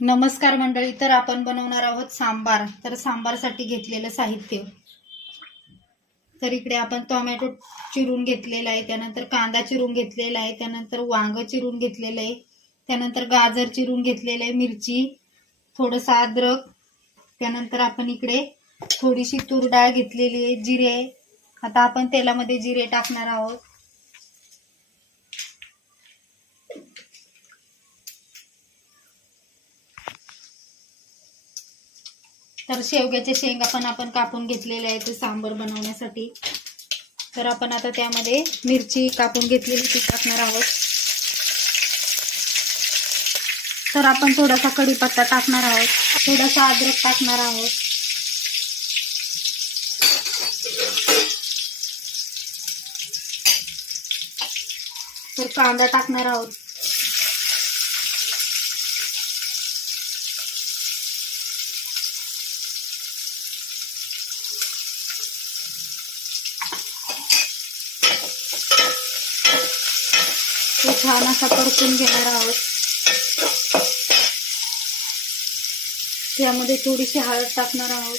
नमस्कार मंडळी तर आपण बनवणार आहोत सांबार. तर सांबारसाठी घेतलेलं साहित्य. तर इकडे आपण टोमॅटो चिरून घेतलेला आहे त्यानंतर कांदा चिरून घेतलेला आहे त्यानंतर वांग चिरून घेतलेलं आहे त्यानंतर गाजर चिरून घेतलेलं आहे मिरची थोडंसं अद्रक त्यानंतर आपण इकडे थोडीशी तूर डाळ घेतलेली आहे जिरे. आता आपण तेलामध्ये जिरे टाकणार आहोत. तर शेवग्याच्या शेंगा पण आपण कापून घेतलेल्या आहेत सांबर बनवण्यासाठी. तर आपण आता त्यामध्ये मिरची कापून घेतलेली ती टाकणार आहोत. तर आपण थोडासा कढीपत्ता टाकणार आहोत. थोडासा अद्रक टाकणार आहोत. तर कांदा टाकणार आहोत. छान असा परतून घेणार आहोत. त्यामध्ये थोडीशी हळद टाकणार आहोत.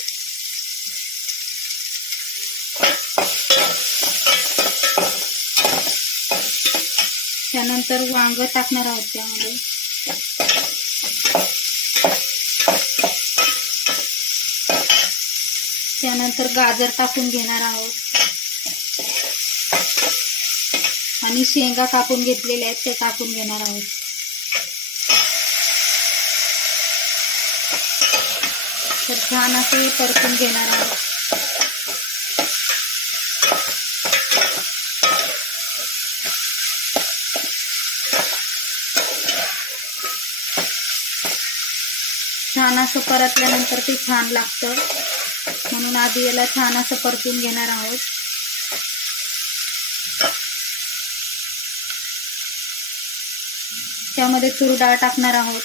त्यानंतर वांग टाकणार आहोत त्यामध्ये. त्यानंतर गाजर टाकून घेणार आहोत. आणि शेंगा कापून घेतलेल्या आहेत ते टाकून घेणार आहोत तर छान असे परतून घेणार आहोत छान असं परतल्यानंतर ते छान लागतं. म्हणून आधी याला छान असं परतून घेणार आहोत. त्यामध्ये तूर डाळ टाकणार आहोत.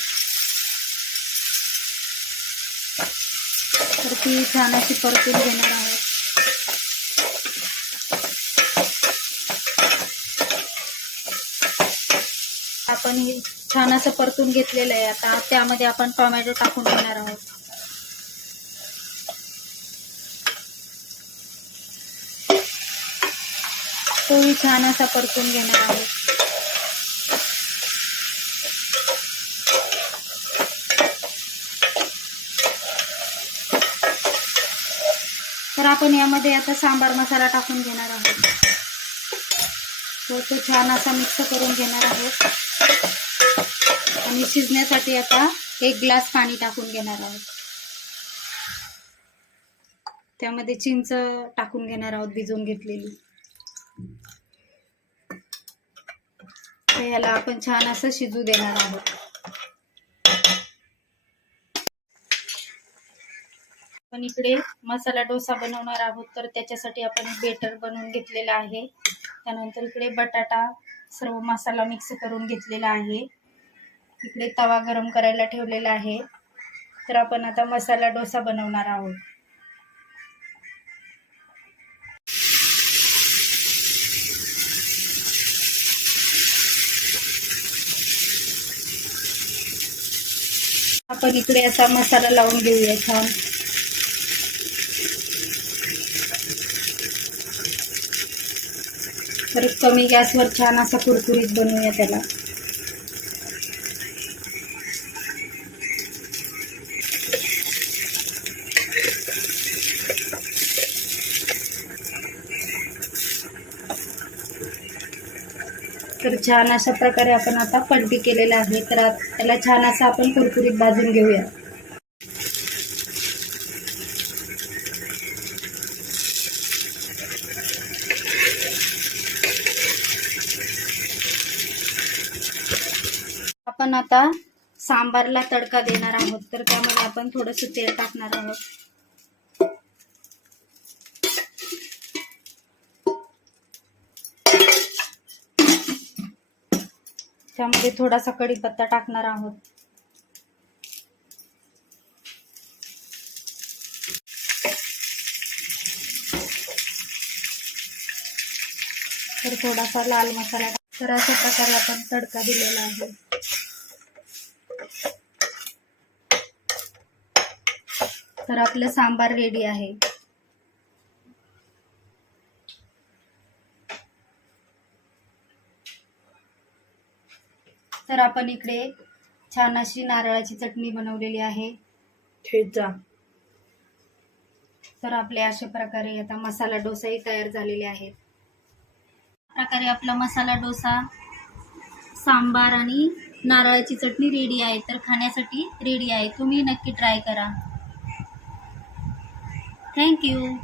तर ती छान अशी परतून घेणार आहोत. आपण हे छान असं परतून घेतलेलं आहे आता. त्यामध्ये आपण टोमॅटो टाकून घेणार आहोत. तोही छान असा परतून घेणार आहोत. तर आपण यामध्ये आता सांबार मसाला टाकून घेणार आहोत. तो तो छान असा मिक्स करून घेणार आहोत. आणि शिजण्यासाठी आता एक ग्लास पाणी टाकून घेणार आहोत. त्यामध्ये चिंच टाकून घेणार आहोत भिजवून घेतलेली. तर याला आपण छान असं शिजू देणार आहोत. आपण इकडे मसाला डोसा बनवणार आहोत. तर त्याच्यासाठी आपण बेटर बनवून घेतलेला आहे. त्यानंतर इकडे बटाटा सर्व मसाला मिक्स करून घेतलेला आहे. इकडे तवा गरम करायला ठेवलेला आहे. तर आपण आता मसाला डोसा बनवणार आहोत. आपण इकडे असा मसाला लावून घेऊया छान तर कमी गॅसवर छान असा कुरकुरीत बनवूया त्याला. तर छान अशा प्रकारे आपण आता पलटी केलेला आहे. तर त्याला छान असं आपण कुरकुरीत भाजून घेऊया. आपण आता सांबारला तडका देणार आहोत. तर त्यामध्ये आपण थोडंसं तेल टाकणार आहोत. त्यामध्ये थोडासा कढीपत्ता टाकणार आहोत. तर थोडासा लाल मसाला तर अशा प्रकारे आपण तडका दिलेला आहे. तर आपलं सांबार रेडी आहे. तर आपण इकडे छान अशी नारळाची चटणी बनवलेली आहे. ठेचा तर आपले अशा प्रकारे आता मसाला डोसाही तयार झालेले आहेत. प्रकारे आपला मसाला डोसा सांबार आणि नारळाची चटणी रेडी आहे. तर खाण्यासाठी रेडी आहे. तुम्ही नक्की ट्राय करा. Thank you.